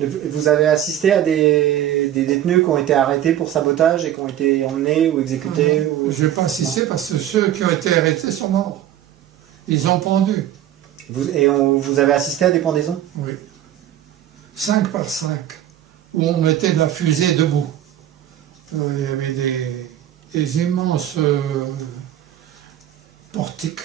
Et vous avez assisté à des détenus qui ont été arrêtés pour sabotage et qui ont été emmenés ou exécutés ou... Je n'ai pas assisté parce que ceux qui ont été arrêtés sont morts. Ils ont pendu. Vous avez assisté à des pendaisons? Oui. 5 par 5, où on mettait de la fusée debout. Il y avait des immenses portiques.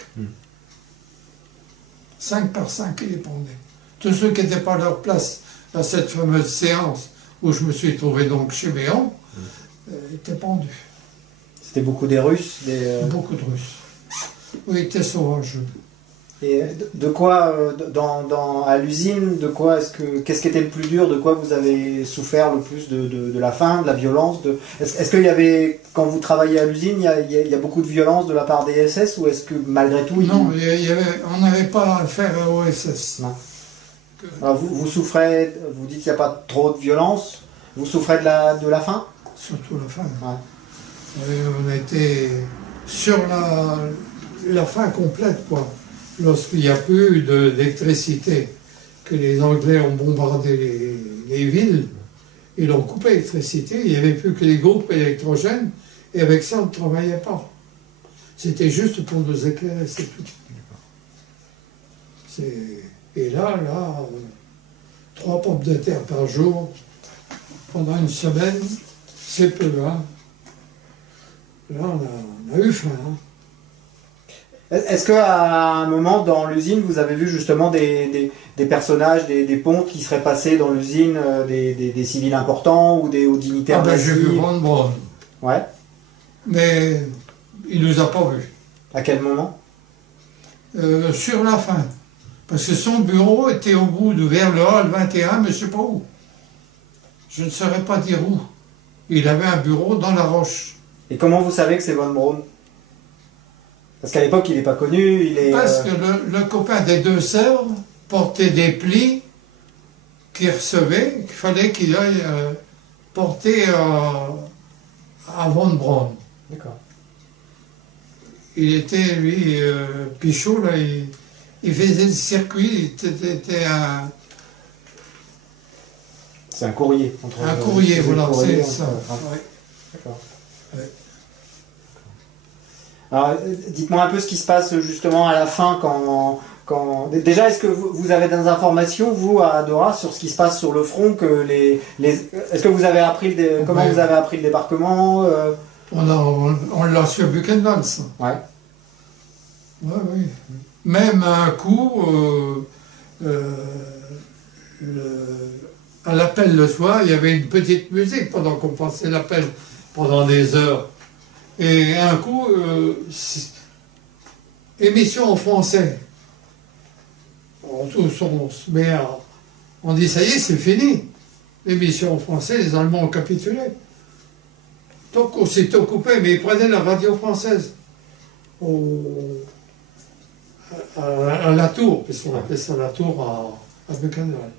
5 par 5, ils les pendaient. Tous ceux qui n'étaient pas à leur place à cette fameuse séance où je me suis trouvé donc chez Béon, étaient pendus. C'était beaucoup des Russes Beaucoup de Russes. Oui, ils étaient sauvages. Et de quoi, à l'usine, qu'est-ce qui était le plus dur, de quoi vous avez souffert le plus de la faim, de la violence est-ce qu'il y avait, quand vous travaillez à l'usine, il y a beaucoup de violence de la part des SS, ou est-ce que malgré tout... Non, on n'avait pas à faire au SS. Non. Alors vous souffrez, vous dites qu'il n'y a pas trop de violence, vous souffrez de la faim? Surtout la faim. Ouais. On a été sur la faim complète, quoi. Lorsqu'il n'y a plus d'électricité, que les Anglais ont bombardé les villes, ils ont coupé l'électricité, il n'y avait plus que les groupes électrogènes, et avec ça on ne travaillait pas. C'était juste pour nous éclairer, c'est tout. Et là, 3 pommes de terre par jour, pendant une semaine, c'est peu, hein. Là, on a eu faim, hein. Est-ce qu'à un moment dans l'usine, vous avez vu justement des personnages, des pontes qui seraient passés dans l'usine, des civils importants ou des hauts dignitaires? J'ai vu Von Braun. Ouais. Mais il ne nous a pas vus. À quel moment? Sur la fin. Parce que son bureau était au bout vers le hall 21, mais je ne sais pas où. Je ne saurais pas dire où. Il avait un bureau dans la roche. Et comment vous savez que c'est Von Braun? Parce qu'à l'époque, il n'est pas connu, Parce que le copain des Deux Sèvres portait des plis qu'il recevait, qu'il fallait qu'il aille porter à Von Braun. D'accord. Il était, lui, Pichot, là, il faisait le circuit, c'était un... C'est un courrier. Un courrier, voilà, c'est ça. Ouais. D'accord. Ouais. Alors, dites-moi un peu ce qui se passe justement à la fin quand... Déjà, est-ce que vous avez des informations, vous, à Dora, sur ce qui se passe sur le front, est-ce que vous avez appris comment vous avez appris le débarquement On l'a su à Buchenwald, ça. Ouais. Ouais, oui. Même un coup, à l'appel le soir, il y avait une petite musique pendant qu'on passait l'appel pendant des heures. Et un coup, émission en français. On dit, ça y est, c'est fini. L'émission en français, les Allemands ont capitulé. Donc on s'est occupé, mais ils prenaient la radio française. À la tour, puisqu'on appelait ça la tour à Buchenwald.